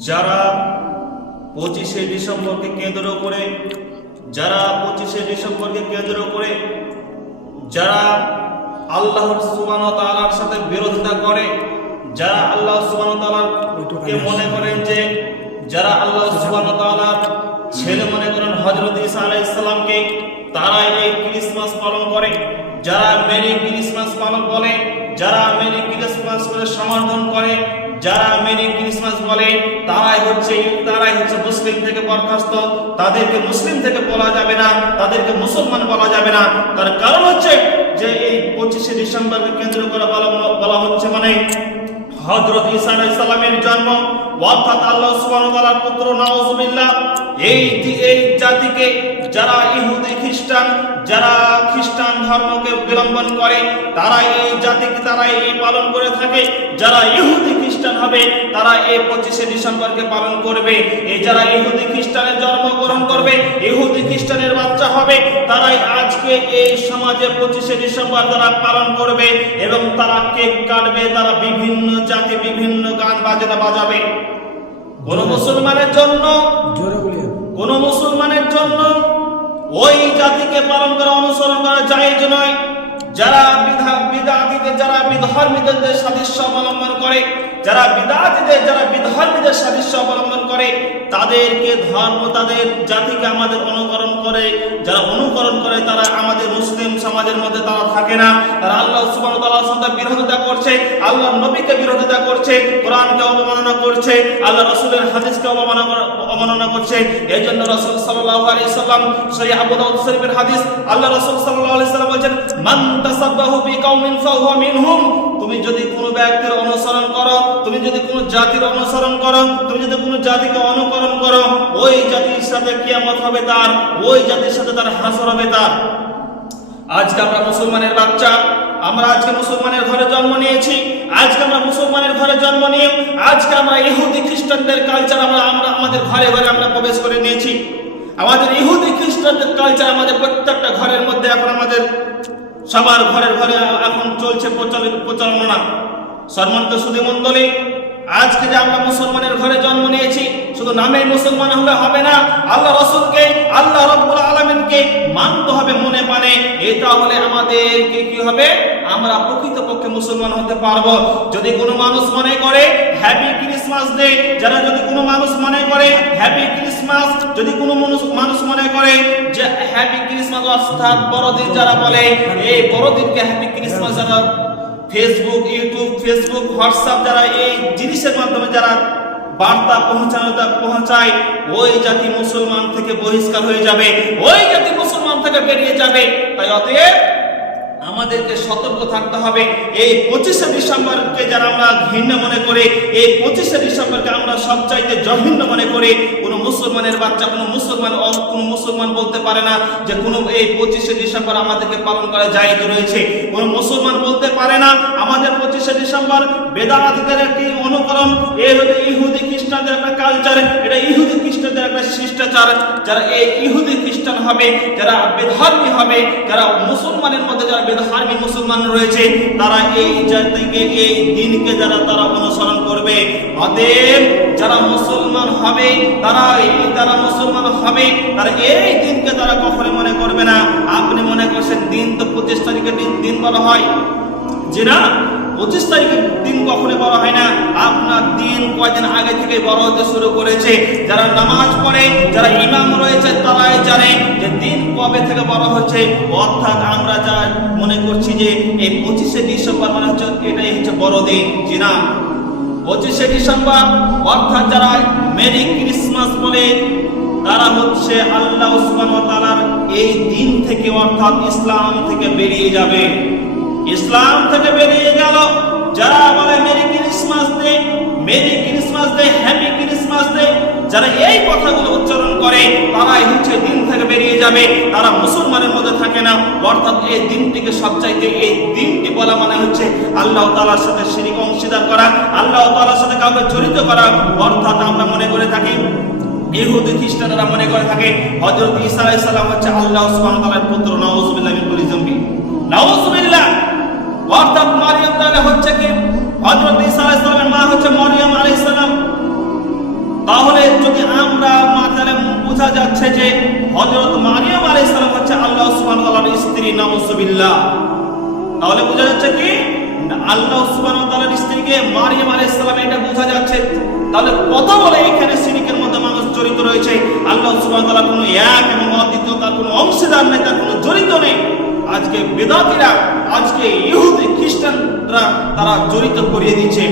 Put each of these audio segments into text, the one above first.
যারা পঁচিশে ডিসেম্বরকে কেন্দ্র করে যারা পঁচিশে ডিসেম্বরকে কেন্দ্র করে যারা আল্লাহর সুবান তালার সাথে বিরোধিতা করে যারা আল্লাহ সুবান তালার কে মনে করেন যে যারা আল্লাহ সুবান তালার ছেলে মনে করেন হজরত ইসা আলাহ ইসলামকে তারা এই ক্রিসমাস পালন করে যারা মেরি ক্রিসমাস পালন বলে যারা মেরি ক্রিসমাস করে সমর্থন করে যারা মেরি ক্রিসমাস বলে, তারাই হচ্ছে তারাই হচ্ছে মুসলিম থেকে বরখাস্ত। তাদেরকে মুসলিম থেকে বলা যাবে না, তাদেরকে মুসলমান বলা যাবে না। তার কারণ হচ্ছে যে এই পঁচিশে ডিসেম্বরকে কেন্দ্র করে বলা বলা হচ্ছে মানে হযরত ঈসা আলাইহিস সালামের জন্ম। অর্থাৎ আল্লাহ তাআলার পুত্র, নাউজুবিল্লাহ, এই এই জাতিকে যারা ইহুদি খ্রিস্টান যারা খ্রিস্টান ধর্মকে বিলম্বন করে তারা এই জাতিকে তারা এই পালন করে থাকে। যারা ইহুদি খ্রিস্টান হবে তারা এই পঁচিশে ডিসেম্বরকে পালন করবে। এই যারা ইহুদি খ্রিস্টানের জন্মগ্রহণ করবে ইহুদি খ্রিস্টানের বাচ্চা হবে তারাই আজকে এই সমাজে পঁচিশে ডিসেম্বর তারা পালন করবে এবং তারা কেক কাটবে তারা বিভিন্ন জাতি বিভিন্ন গান বাজনা বাজাবে। কোন মুসলমানের জন্য কোন মুসলমানের জন্য ওই জাতিকে পালন করা, অনুসরণ করা জায়েজ নয়। যারা বিধা বিদাতিদের যারা বিধর্মীদের সাদৃশ্য অবলম্বন করে যারা বিদাতিদের, যারা বিধর্মীদের সাদৃশ্য অবলম্বন করে, তাদেরকে ধর্ম, তাদের জাতিকে আমাদের অনুকরণ করে, যারা অনুকরণ করে, তারা আমাদের মুসলিম সমাজের মধ্যে তারা থাকে না। তারা আল্লাহ সাথে বিরোধিতা করছে আল্লাহ নবীকে বিরোধিতা করছে, কোরআনকে অবমাননা করছে, আল্লাহ রসুলের হাদিসকে অবমাননা অবমাননা করছে। এই জন্য রাসূল সাল্লাল্লাহু আলাইহি সাল্লাম সহিহ আবু দাউদ শরীফের হাদিস, আল্লাহ রসুল সাল্লাল্লাহু আলাইহি সাল্লাম বলেন মান তাসাব্বাহু বিকাউমিন ফাহুয়া মিনহুম তুমি যদি কোনো ব্যক্তির অনুসরণ করো, তুমি যদি কোনো জাতির অনুসরণ করো, তুমি যদি কোনো জাতিকে অনুকরণ করো, ওই জাতির সাথে কিয়ামত হবে তার, ওই জাতির সাথে তার হাসর হবে তার। আজকে আমরা মুসলমানের বাচ্চা, আমরা আজকে মুসলমানের ঘরে জন্ম নিয়েছি, আজকে আমরা মুসলমানের ঘরে জন্ম নিয়ে, আজকে আমরা ইহুদি খ্রিস্টানদের কালচার আমরা আমরা, আমাদের ঘরে ঘরে আমরা প্রবেশ করে নিয়েছি। আমাদের ইহুদি খ্রিস্টানদের কালচার আমাদের প্রত্যেকটা ঘরের মধ্যে এখন আমাদের সবার ঘরের ঘরে এখন চলছে প্রচলিত প্রচলনা সম্মানিত সুদী মণ্ডলী আজকে যে আমরা মুসলমানের ঘরে জন্ম নিয়েছি, শুধু নামে মুসলমান হলে হবে না, আল্লাহ রসুলকে, আল্লাহ রব্বুল আলমিনকে মানতে হবে মনে পানে এটা হলে আমাদেরকে কি হবে? আমরা প্রকৃতপক্ষে মুসলমান হতে পারব। যদি কোনো মানুষ মনে করে হ্যাপি ক্রিসমাস ডে যারা যদি কোনো মানুষ মনে করে হ্যাপি ক্রিসমাস যদি কোনো মানুষ মানুষ মনে করে যে হ্যাপি ক্রিসমাস অর্থাৎ বড়দিন যারা বলে, এই বড়দিনকে হ্যাপি ক্রিসমাস যারা ফেসবুক ইউটিউব ফেসবুক হোয়াটসঅ্যাপ যারা এই জিনিসের মাধ্যমে যারা বার্তা পৌঁছানো পৌঁছায়, ওই জাতি মুসলমান থেকে বহিষ্কার হয়ে যাবে, ওই জাতি মুসলমান থেকে বেরিয়ে যাবে। তাই অতএব আমাদেরকে সতর্ক থাকতে হবে। এই পঁচিশে ডিসেম্বরকে যারা আমরা ঘৃণ্য মনে করে, এই পঁচিশে ডিসেম্বরকে আমরা সবচাইতে জঘিন্য মনে করে, কোনো মুসলমানের বাচ্চা, কোনো মুসলমান কোনো মুসলমান বলতে পারে না যে কোনো এই পঁচিশে ডিসেম্বর আমাদেরকে পালন করা যায় রয়েছে। কোনো মুসলমান বলতে পারে না, আমাদের ডিসেম্বর বেদারাতিদের একটি অনুকরণ। এ হলো ইহুদি খ্রিস্টানদের একটা কালচার এটা ইহুদি খ্রিস্টানদের একটা শিষ্টাচার। যারা এই ইহুদি খ্রিস্টান হবে, যারা বেধর্মী হবে, যারা মুসলমানের মধ্যে যারা বেধর্মী মুসলমান রয়েছে, তারা এই জাতিকে এই দিনকে যারা তারা অনুসরণ করবে। অতএব যারা মুসলমান হবে, তারা এই যারা মুসলমান হবে, তারা এই দিনকে তারা কখনো মনে করবে না। আপনি মনে করছেন দিন তো পঁচিশ তারিখের দিন দিন বলা হয়। যে পঁচিশ তারিখের দিন কখনো বড় হয় না। আপনার দিন কয়দিন আগে থেকে বড় হতে শুরু করেছে। যারা নামাজ পড়ে, যারা ইমাম রয়েছে, তারাই জানে যে দিন কবে থেকে বড় হচ্ছে। অর্থাৎ আমরা যা মনে করছি যে এই পঁচিশে ডিসেম্বর মানে হচ্ছে, এটাই হচ্ছে বড়দিন জি না? পঁচিশে ডিসেম্বর, অর্থাৎ যারা মেরি ক্রিসমাস বলে, তারা হচ্ছে আল্লাহ উসমান তালার এই দিন থেকে অর্থাৎ ইসলাম থেকে বেরিয়ে যাবে। ইসলাম থেকে বেরিয়ে গেল। যারা বলে merry Christmas day, merry Christmas day, happy Christmas day, যারা এই কথাগুলো উচ্চারণ করে, তারাই হচ্ছে দিন থেকে বেরিয়ে যাবে। তারা মুসলমানের মধ্যে থাকে না। অর্থাৎ এই দিনটিকে সবচাইতে এই দিনটি বলা মানে হচ্ছে আল্লাহ তালার সাথে শিরিক অংশীদার করা, আল্লাহ তালার সাথে কাউকে জড়িত করা। অর্থাৎ আমরা মনে করে থাকি, ইহুদি খ্রিস্টানরা মনে করে থাকে হজরত ঈসা আলাইহিস সালাম হচ্ছে আল্লাহ সুবহানাহু ওয়া তাআলার পুত্র। নাউজুবিল্লাহ মিন যামবি। নাউজুবিল্লাহ! অর্থাৎ মারিয়াম তাহলে হচ্ছে কি? হযরত ঈসা আলাইহিস সালামের মা হচ্ছে মরিয়ম আলাইহিস সালাম। বোঝা যাচ্ছে যে হযরত মারিয়াম আলাইহিস সালাম হচ্ছে আল্লাহ তাআলার স্ত্রী, নাউজুবিল্লাহ। তাহলে বোঝা যাচ্ছে কি? আল্লাহ ওয়া স্ত্রীকে মারিয়াম আলাইহিস সালাম এটা বোঝা যাচ্ছে। তাহলে কত বলে এখানে সিরিকের মধ্যে মানুষ জড়িত রয়েছে। আল্লাহ ওয়া কোনো এক এবং অদ্বিতীয় তার কোনো অংশীদার নেই, তার কোনো জড়িত নেই। আজকে বেদাতিরা আজকে ইহুদি খ্রিস্টানরা তারা জড়িত করিয়ে দিচ্ছে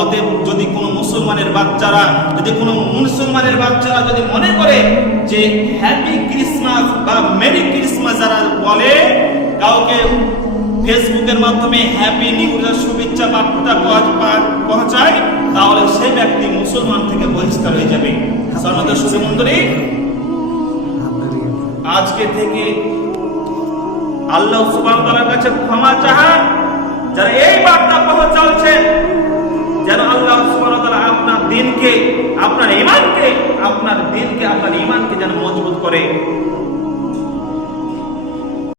অতএব যদি কোনো মুসলমানের বাচ্চারা, যদি কোনো মুসলমানের বাচ্চারা যদি মনে করে যে হ্যাপি ক্রিসমাস বা মেরি ক্রিসমাস যারা বলে, কাউকে ফেসবুকের মাধ্যমে হ্যাপি নিউ ইয়ার শুভেচ্ছা বার্তা পৌঁছায়, তাহলে সেই ব্যক্তি মুসলমান থেকে বহিষ্কার হয়ে যাবে। আজকে থেকে আল্লাহ সুবান্তরের কাছে ক্ষমা চাহান। যারা এই বার্তা পৌঁছাচ্ছেন যেন আল্লাহ ওয়া আপনার দিনকে, আপনার ইমানকে আপনার দিনকে, আপনার ইমানকে যেন মজবুত করে।